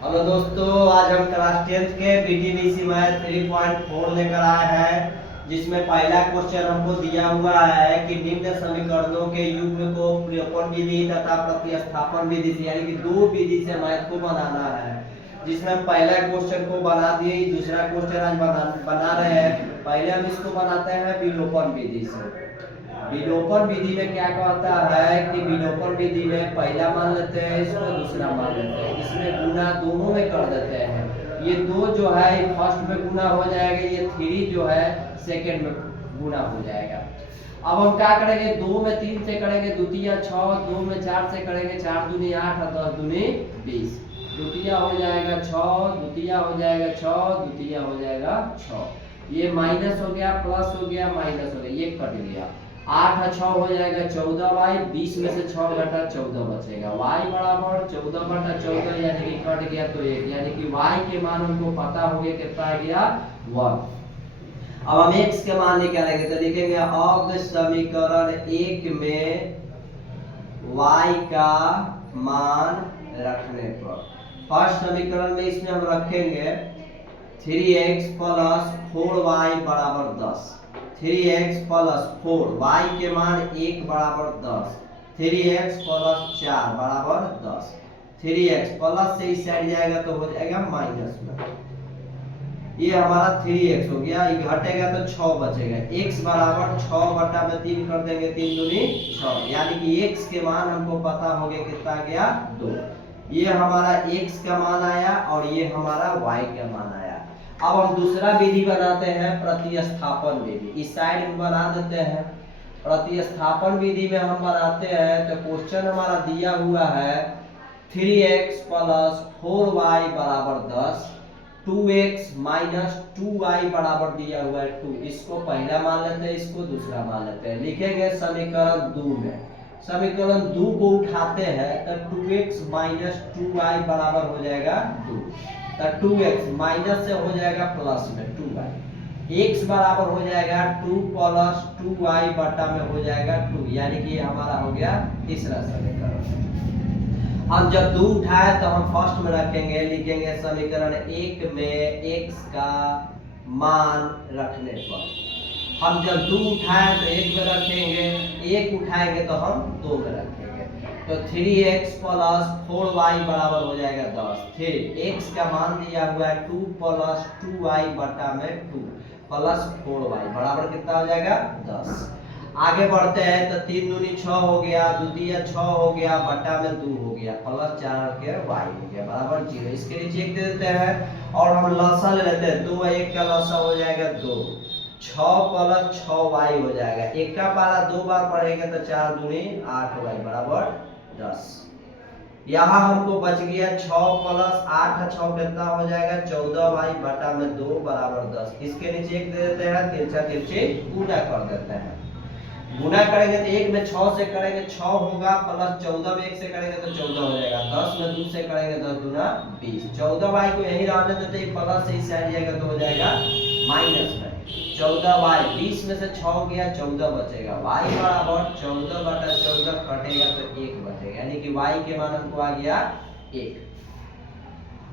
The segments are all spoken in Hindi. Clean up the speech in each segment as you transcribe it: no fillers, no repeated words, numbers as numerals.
हेलो दोस्तों, आज हम क्लास 10th के बीटीबीसी मैथ 3.4 लेकर आए हैं, जिसमें पहला क्वेश्चन हमको दिया हुआ है कि निम्न समीकरणों के युग्म को प्रयोजन विधि तथा प्रतिस्थापन विधि से यानी कि दो विधि से मैथ को बनाना है। जिसमें हम पहला क्वेश्चन को बना दिए, दूसरा क्वेश्चन आज बना रहे हैं। पहले हम इसको बनाते हैं विलोपन विधि से। विलोपन विधि में क्या कहता है कि विलोपन विधि में पहला मान लेते हैं इसको, दूसरा मान लेते हैं, इसमें गुना दोनों में कर देते हैं। ये दो जो है फर्स्ट में गुना हो जाएगा, ये थ्री जो है सेकंड में गुना हो जाएगा। अब हम क्या करेंगे, दो में तीन से करेंगे द्वितीय 6, दो में चार से करेंगे 4 दूनी 8 और 10 दूनी 20। द्वितीय हो जाएगा 6, द्वितीय हो जाएगा 6, द्वितीय हो जाएगा 6। ये माइनस हो गया, प्लस हो गया, माइनस हो गया, ये कट गया। 8 और 6 हो जाएगा 14y, 20 में से 6 घटा 14 बचेगा। y बराबर 14 बटा 14 यानी कि कट गया तो 1, यानी कि y के मान हमको पता हो गया कितना आ गया 1। अब हम x के मान निकालेंगे तो लिखेंगे अब समीकरण 1 में y का मान रखने पर, फर्स्ट समीकरण में इसमें हम रखेंगे 3x प्लस 4y बराबर 10। 3x प्लस 4, y के मान 1 बराबर 10, 3x प्लस 4 बराबर 10। 3x प्लस से इस साइड जाएगा तो हो जाएगा माइनस में। ये हमारा 3x हो गया, ये घटेगा तो 6 बचेगा। x बराबर 6 बटा में 3 कर देंगे, 3 दूनी 6, यानी कि x के मान हमको पता हो गया कितना गया 2। ये हमारा x का मान आया और ये हमारा y का मान आया। अब हम दूसरा विधि बनाते हैं प्रतिस्थापन विधि, इस साइड में बना देते हैं। प्रतिस्थापन विधि में हम बनाते हैं तो क्वेश्चन हमारा दिया हुआ है 3x प्लस 4y बराबर 10, 2x माइनस 2y बराबर दिया हुआ है 2। इसको पहला मान लेते हैं, इसको दूसरा मान लेते हैं। लिखेंगे समीकरण 2 में, समीकरण 2 को उठाते हैं तो 2x माइनस 2y बराबर हो जाएगा 2। तो 2x माइनस से हो जाएगा प्लस में 2y, x बराबर हो जाएगा 2 प्लस 2y बटा में हो जाएगा 2, यानी कि हमारा हो गया तीसरा समीकरण। अब जब 2 उठाए तो हम फर्स्ट में रखेंगे, लिखेंगे समीकरण 1 में x का मान रखने पर। हम जब 2 उठाए तो 1 में रखेंगे, 1 उठाएंगे तो हम 2 में रखेंगे। तो 3x प्लस 4y बराबर हो जाएगा 10। फिर x का मान दिया हुआ है 2 प्लस 2y बटा में 2 प्लस 4y बराबर कितना हो जाएगा 10। आगे बढ़ते हैं तो 3 दूनी 6 हो गया, द्वितीय 6 हो गया, बटा में 2 हो गया, प्लस 4 के y हो गया बराबर 0। इसके नीचे 1 दे देते हैं और हम लसा ले लेते हैं, 2 1 का लसा हो जाएगा 2, 6 प्लस 6y हो जाएगा। 1 का पारा 2 बार पढ़ेंगे तो 4 दूनी 8y बराबर 10। यहाँ हमको बच गया 6 प्लस 8, 6 कितना हो जाएगा 14y बटा में 2 बराबर 10। इसके नीचे 1 दे देते हैं, तिरछा तिरछी गुना कर देते हैं। गुना करेंगे तो 1 में 6 से करेंगे 6 होगा, प्लस 14 में 1 से करेंगे तो 14 हो जाएगा, 10 में 2 से करेंगे 10 दूना 20। 14y को यही रहने देते हैं, प्लस से इस साइड जाएगा तो हो जाएगा माइनस में 14y। 20 में से 6 गया, 14 बचेगा। y बराबर 14 बटा 14 कटेगा तो 1 बचेगा, यानी कि y के मान हमको आ गया 1।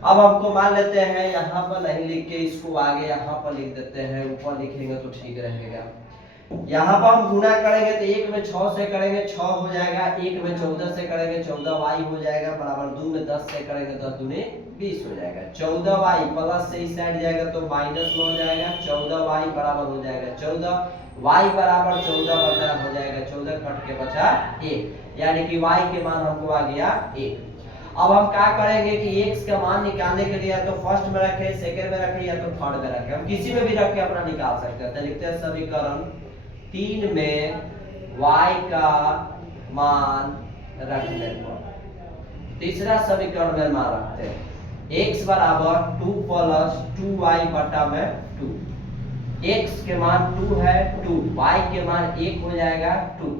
अब हमको मान लेते हैं, यहाँ पर नहीं लिख के इसको आगे यहाँ पर लिख देते हैं, ऊपर लिखेंगे तो ठीक रहेगा। यहाँ पर हम गुना करेंगे तो 1 में 6 से करेंगे 6 हो जाएगा, 1 में 14 से करेंगे 14y हो जाएगा बराबर 2 में 10 से करेंगे 10 दूनी 20 हो जाएगा। 14y प्लस से इस साइड जाएगा तो माइनस में हो जाएगा, 14y बराबर हो जाएगा 14, y बराबर 14 बटा हो जाएगा 14, कट के बचा 1, यानी कि y के मान हमको आ गया 1। अब हम क्या करेंगे कि x का मान निकालने के लिए या तो फर्स्ट में रखें, सेकंड में रखें या तो थर्ड में रखें, हम किसी में भी रख के अपना निकाल सकते हैं। तो लिखते हैं समीकरण 3 में y का मान रखने पर, तीसरा समीकरण में मान रखते हैं x बराबर 2 प्लस 2y बटा में 2। x के मान 2 है 2, y के मान 1 हो जाएगा 2,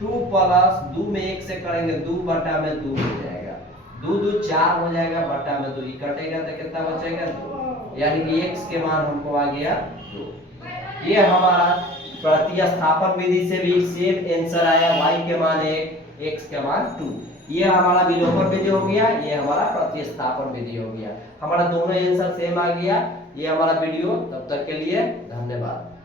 2 प्लस 2 में 1 से करेंगे 2 बटा में 2 हो जाएगा, 2 2 4 हो जाएगा, बटा में 2 कटेगा तो कितना बचेगा 2, यानी कि x के मान हमको आ गया 2। ये हमारा प्रतिस्थापन विधि से भी सेम आंसर आया, y के मान 1, x के मान 2। ये हमारा विलोपन विधि हो गया, ये हमारा प्रतिस्थापन विधि हो गया। हमारा दोनों आंसर सेम आ गया। ये हमारा वीडियो, तब तक के लिए धन्यवाद।